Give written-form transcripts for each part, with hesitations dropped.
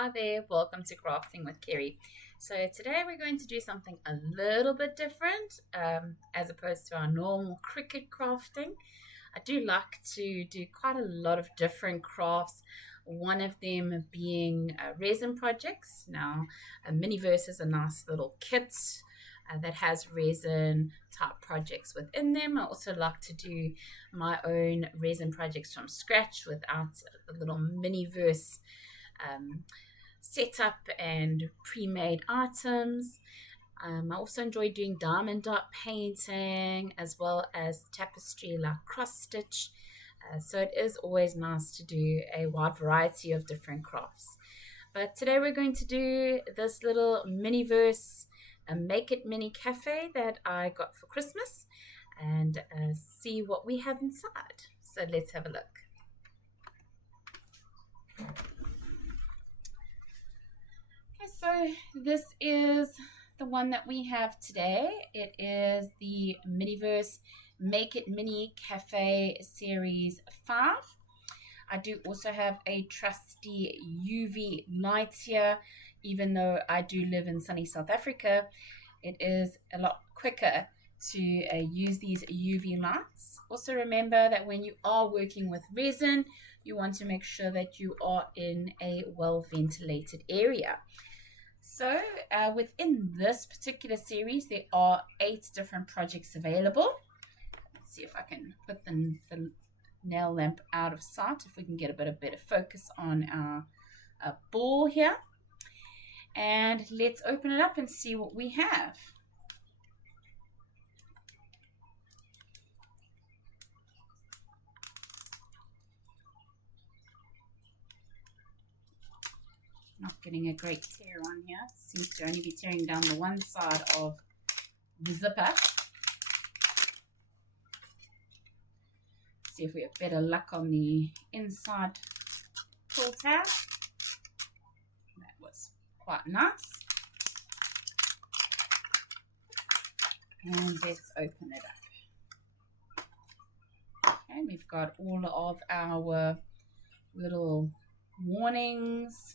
Hi there, welcome to Crafting with Kerry. So today we're going to do something a little bit different as opposed to our normal cricket crafting. I do like to do quite a lot of different crafts, one of them being resin projects. Now, a Miniverse is a nice little kit that has resin type projects within them. I also like to do my own resin projects from scratch without the little Miniverse setup and pre-made items. I also enjoy doing diamond dot painting as well as tapestry like cross stitch. So it is always nice to do a wide variety of different crafts. But today we're going to do this little Miniverse Make It Mini Cafe that I got for Christmas and see what we have inside. So let's have a look. Okay, so this is the one that we have today. It is the Miniverse Make It Mini Cafe Series 5. I do also have a trusty UV light here. Even though I do live in sunny South Africa, it is a lot quicker to use these UV lights. Also remember that when you are working with resin, you want to make sure that you are in a well-ventilated area. So within this particular series, there are 8 different projects available. Let's see if I can put the nail lamp out of sight, if we can get a bit of better focus on our ball here. And let's open it up and see what we have. Not getting a great tear on here. It seems to only be tearing down the one side of the zipper. See if we have better luck on the inside pull tab. That was quite nice. And let's open it up. Okay, we've got all of our little warnings.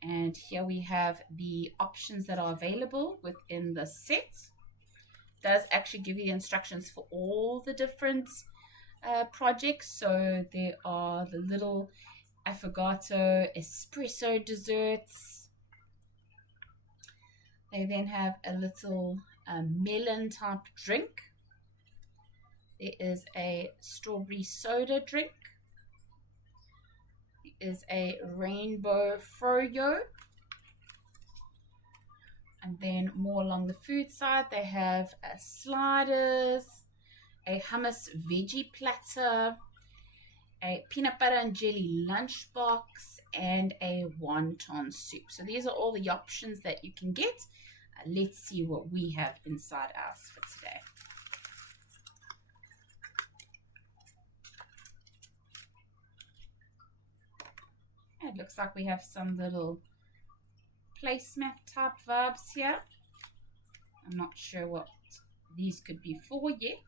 And here we have the options that are available within the set. It does actually give you instructions for all the different projects. So there are the little affogato espresso desserts. They then have a little melon type drink. There is a strawberry soda drink. There is a rainbow Fro-yo. And then more along the food side, they have sliders, a hummus veggie platter, a peanut butter and jelly lunchbox, and a wonton soup. So these are all the options that you can get. Let's see what we have inside ours for today. It looks like we have some little placemat type vibes here. I'm not sure what these could be for yet.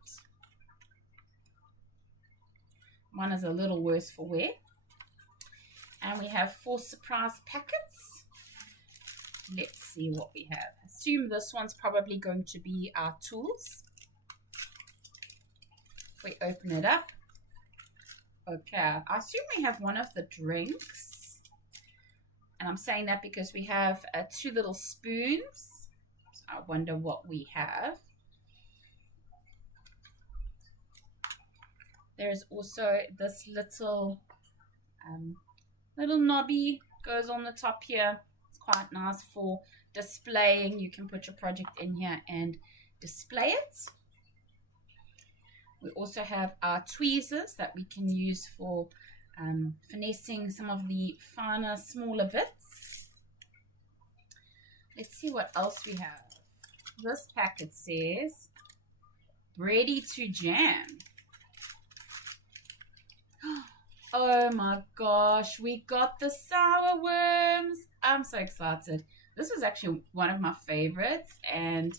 One is a little worse for wear. And we have 4 surprise packets. Let's see what we have. I assume this one's probably going to be our tools. If we open it up. Okay, I assume we have one of the drinks. And I'm saying that because we have 2 little spoons. So I wonder what we have. There's also this little knobby goes on the top here. It's quite nice for displaying. You can put your project in here and display it. We also have our tweezers that we can use for finessing some of the finer, smaller bits. Let's see what else we have. This packet says, ready to jam. Oh my gosh, we got the sour worms. I'm so excited. This was actually one of my favorites, and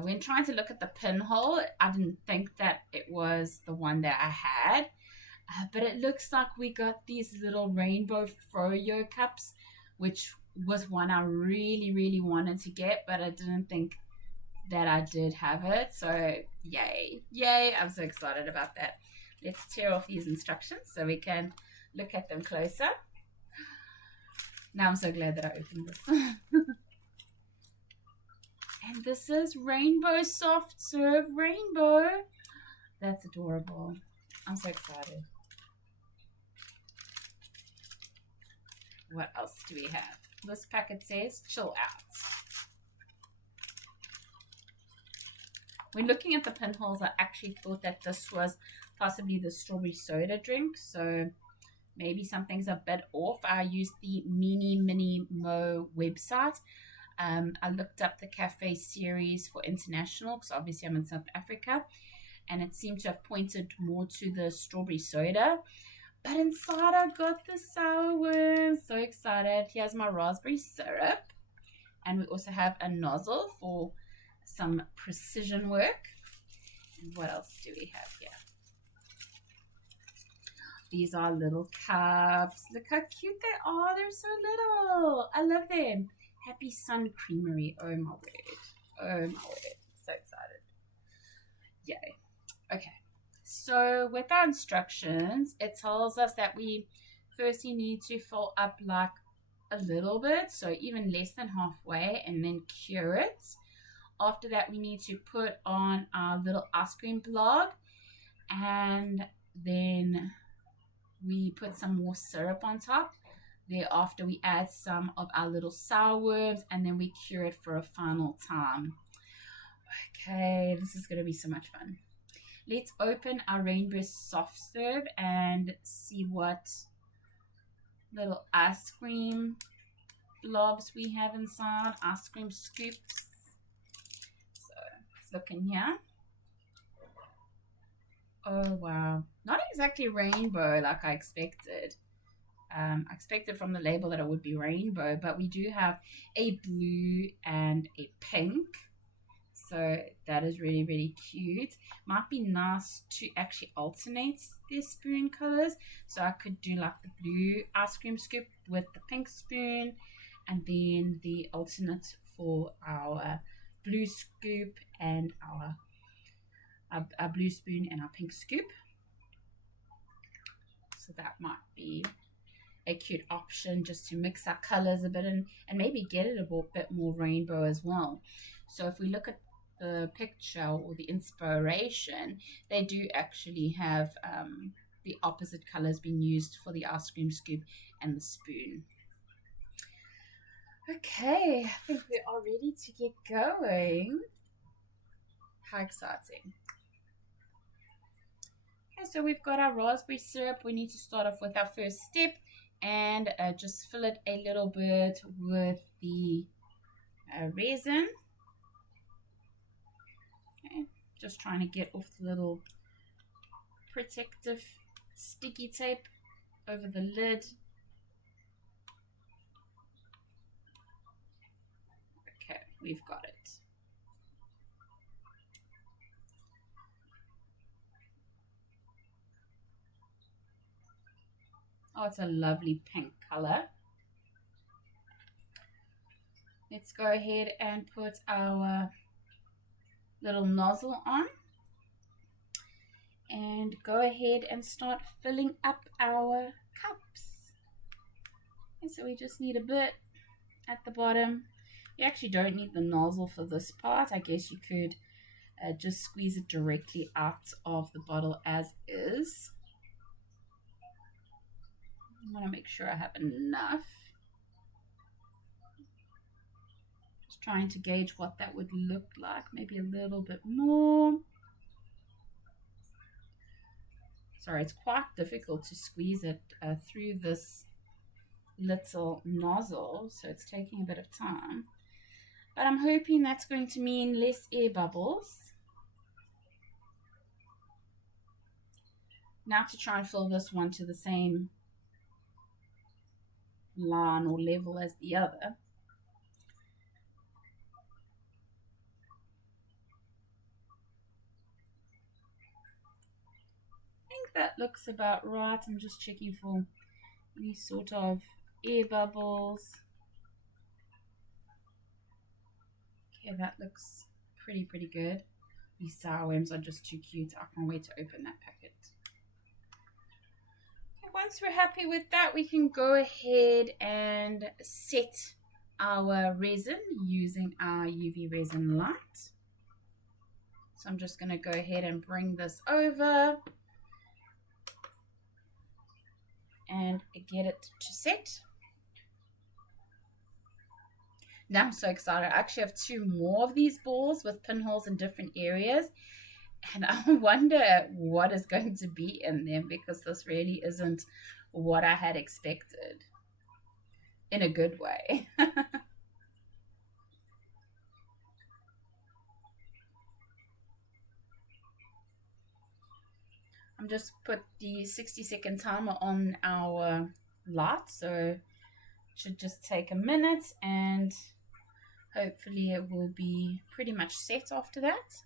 when trying to look at the pinhole, I didn't think that it was the one that I had. But it looks like we got these little rainbow Fro-yo cups, which was one I really, really wanted to get, but I didn't think that I did have it. So yay, yay, I'm so excited about that. Let's tear off these instructions so we can look at them closer. Now I'm so glad that I opened this. And this is Rainbow Soft Serve Rainbow. That's adorable. I'm so excited. What else do we have? This packet says chill out. When looking at the pinholes, I actually thought that this was possibly the strawberry soda drink. So maybe something's a bit off. I used the Mini Mo website. I looked up the cafe series for international because obviously I'm in South Africa, and it seemed to have pointed more to the strawberry soda. But inside I got the sour worms. So excited. Here's my raspberry syrup. And we also have a nozzle for some precision work. And what else do we have here? These are little cups. Look how cute they are. They're so little. I love them. Happy Sun Creamery. Oh my word. Oh my word. So excited. Yay. Okay. So with our instructions, it tells us that we firstly need to fill up like a little bit, so even less than halfway, and then cure it. After that, we need to put on our little ice cream blob, and then we put some more syrup on top. Thereafter, we add some of our little sour worms, and then we cure it for a final time. Okay, this is going to be so much fun. Let's open our Rainbow Soft Serve and see what little ice cream blobs we have inside. Ice cream scoops. So let's look in here. Oh wow, not exactly rainbow like I expected. I expected from the label that it would be rainbow, but we do have a blue and a pink. So that is really, really cute. Might be nice to actually alternate their spoon colors. So I could do like the blue ice cream scoop with the pink spoon, and then the alternate for our blue scoop and our blue spoon and our pink scoop. So that might be a cute option just to mix our colors a bit and maybe get it a bit more rainbow as well. So if we look at the picture or the inspiration, they do actually have the opposite colors being used for the ice cream scoop and the spoon. Okay, I think we are ready to get going. How exciting. Okay, so we've got our raspberry syrup. We need to start off with our first step and just fill it a little bit with the resin. Okay, just trying to get off the little protective sticky tape over the lid. Okay, we've got it. Oh, it's a lovely pink color. Let's go ahead and put our little nozzle on and go ahead and start filling up our cups. And so we just need a bit at the bottom. You actually don't need the nozzle for this part. I guess you could just squeeze it directly out of the bottle as is. I want to make sure I have enough. Just trying to gauge what that would look like. Maybe a little bit more. Sorry, it's quite difficult to squeeze it through this little nozzle, so it's taking a bit of time. But I'm hoping that's going to mean less air bubbles. Now to try and fill this one to the same line or level as the other. I think that looks about right. I'm just checking for any sort of air bubbles. Okay, that looks pretty good. These sour worms are just too cute. I can't wait to open that packet. Okay, once we're happy with that, we can go ahead and set our resin using our UV resin light. So I'm just going to go ahead and bring this over and get it to set. Now I'm so excited. I actually have 2 more of these balls with pinholes in different areas. And I wonder what is going to be in them, because this really isn't what I had expected. In a good way. I'm just put the 60-second timer on our light, so it should just take a minute and hopefully it will be pretty much set after that.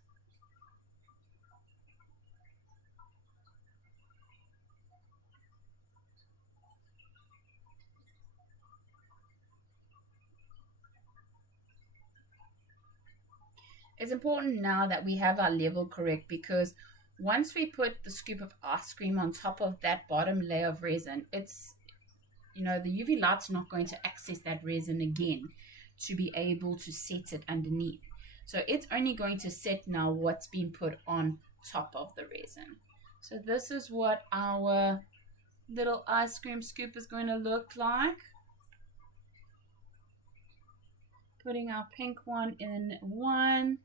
It's important now that we have our level correct, because once we put the scoop of ice cream on top of that bottom layer of resin, it's, you know, the UV light's not going to access that resin again to be able to set it underneath. So it's only going to set now what's been put on top of the resin. So this is what our little ice cream scoop is going to look like. Putting our pink one in one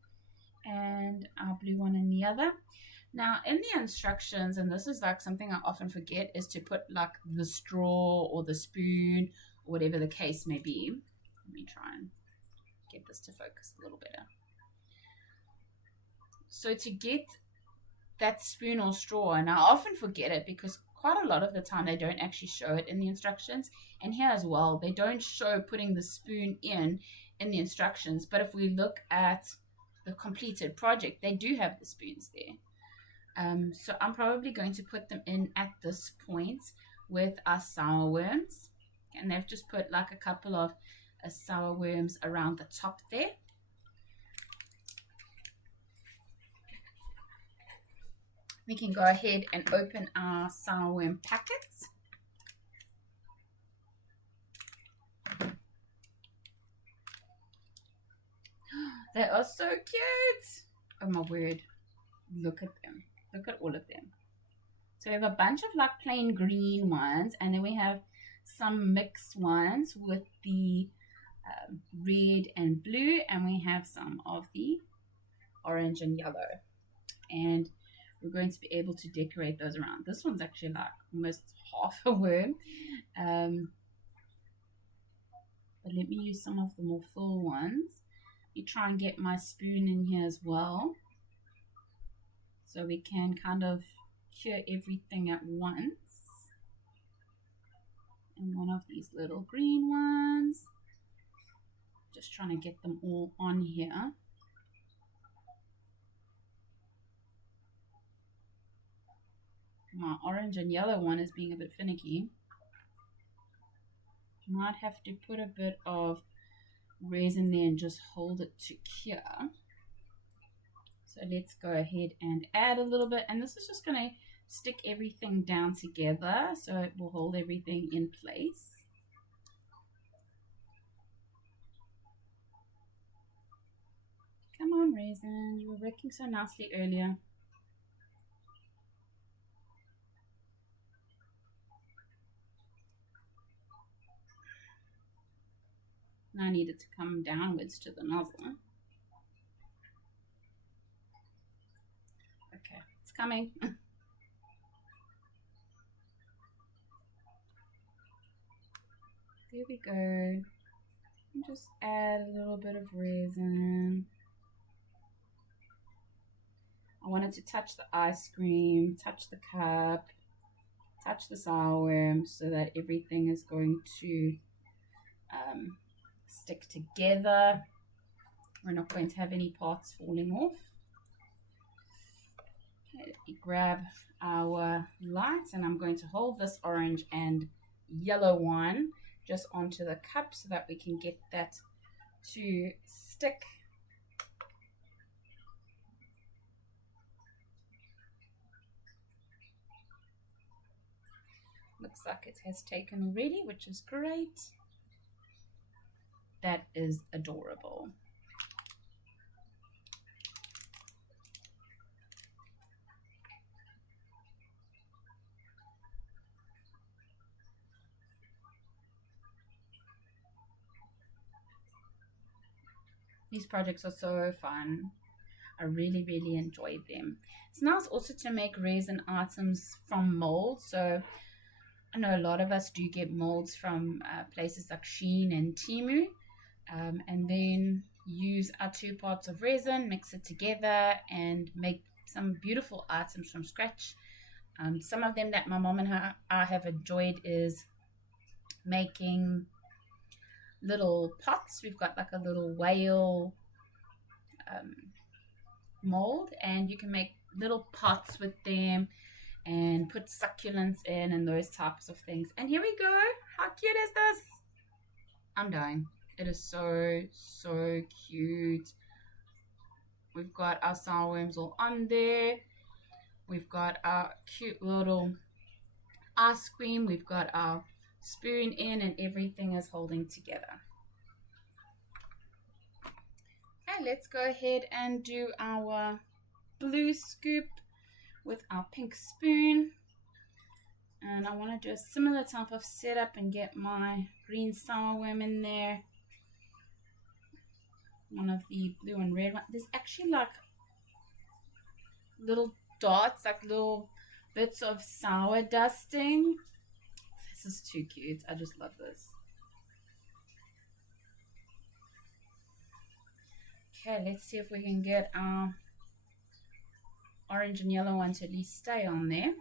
and our blue one in the other. Now in the instructions, and this is like something I often forget, is to put like the straw or the spoon, or whatever the case may be. Let me try and get this to focus a little better. So to get that spoon or straw, and I often forget it because quite a lot of the time they don't actually show it in the instructions, and here as well they don't show putting the spoon in the instructions, but if we look at the completed project, they do have the spoons there. So I'm probably going to put them in at this point with our sour worms, and they've just put like a couple of sour worms around the top there. We can go ahead and open our sour worm packets. They are so cute. Oh my word. Look at them. Look at all of them. So we have a bunch of like plain green ones, and then we have some mixed ones with the red and blue, and we have some of the orange and yellow. And we're going to be able to decorate those around. This one's actually like almost half a worm. But let me use some of the more full ones. Let me try and get my spoon in here as well, so we can kind of cure everything at once. And one of these little green ones. Just trying to get them all on here. My orange and yellow one is being a bit finicky. Might have to put a bit of resin there and just hold it to cure. So let's go ahead and add a little bit, and this is just going to stick everything down together so it will hold everything in place. Come on, resin, you were working so nicely earlier. Now I need it to come downwards to the nozzle. Okay, it's coming. There we go. And just add a little bit of resin. I want it to touch the ice cream, touch the cup, touch the sour worm, so that everything is going to stick together. We're not going to have any parts falling off. Okay, grab our lights, and I'm going to hold this orange and yellow one just onto the cup so that we can get that to stick. Looks like it has taken already, which is great. That is adorable. These projects are so fun. I really, really enjoyed them. It's nice also to make resin items from molds. So I know a lot of us do get molds from places like Shein and Temu, and then use our 2 parts of resin, mix it together, and make some beautiful items from scratch. Some of them that my mom and I have enjoyed is making little pots. We've got like a little whale mold, and you can make little pots with them and put succulents in and those types of things. And here we go. How cute is this? I'm dying. It is so, so cute. We've got our sour worms all on there. We've got our cute little ice cream. We've got our spoon in, and everything is holding together. Okay, let's go ahead and do our blue scoop with our pink spoon. And I want to do a similar type of setup and get my green sour worm in there. One of the blue and red ones. There's actually like little dots, like little bits of sour dusting. This is too cute. I just love this. Okay, let's see if we can get our orange and yellow one to at least stay on there.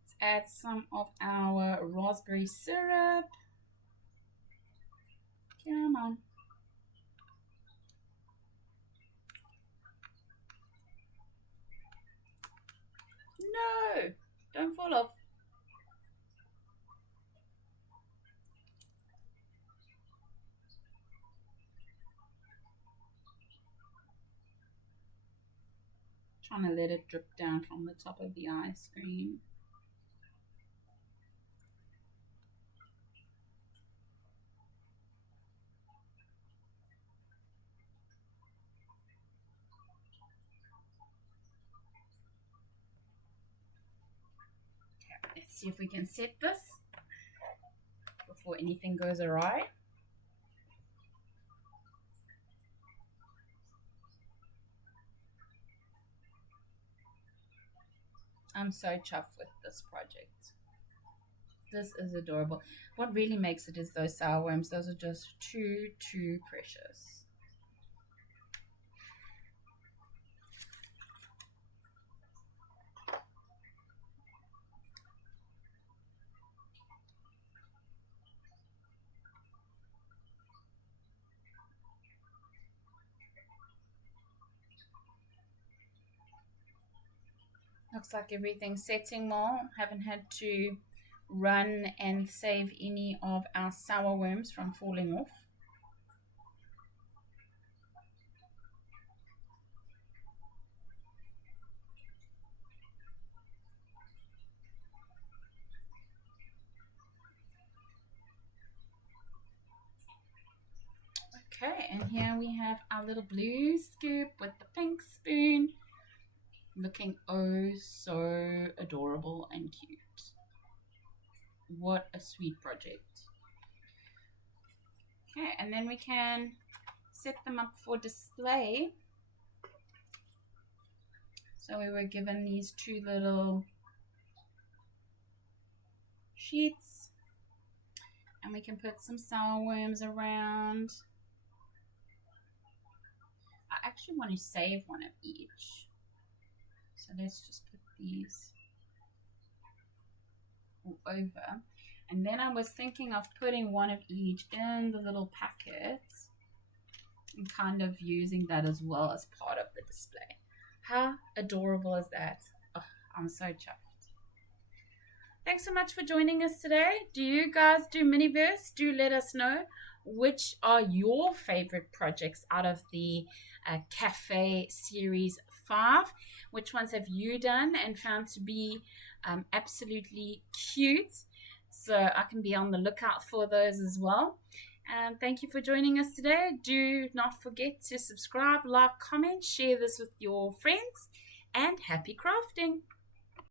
Let's add some of our raspberry syrup. Come on. No, don't fall off. Trying to let it drip down from the top of the ice cream. Okay, let's see if we can set this before anything goes awry. I'm so chuffed with this project. This is adorable. What really makes it is those sour worms. Those are just too precious. Looks like everything's setting well. Haven't had to run and save any of our sour worms from falling off. Okay, and here we have our little blue scoop with the pink spoon. Looking oh so adorable and cute. What a sweet project. Okay, and then we can set them up for display. So we were given these 2 little sheets, and we can put some sour worms around. I actually want to save one of each. So let's just put these all over. And then I was thinking of putting one of each in the little packets and kind of using that as well as part of the display. How adorable is that? Oh, I'm so chuffed. Thanks so much for joining us today. Do you guys do Miniverse? Do let us know which are your favorite projects out of the Cafe Series 5. Which ones have you done and found to be absolutely cute? So I can be on the lookout for those as well. And thank you for joining us today. Do not forget to subscribe, like, comment, share this with your friends, and happy crafting.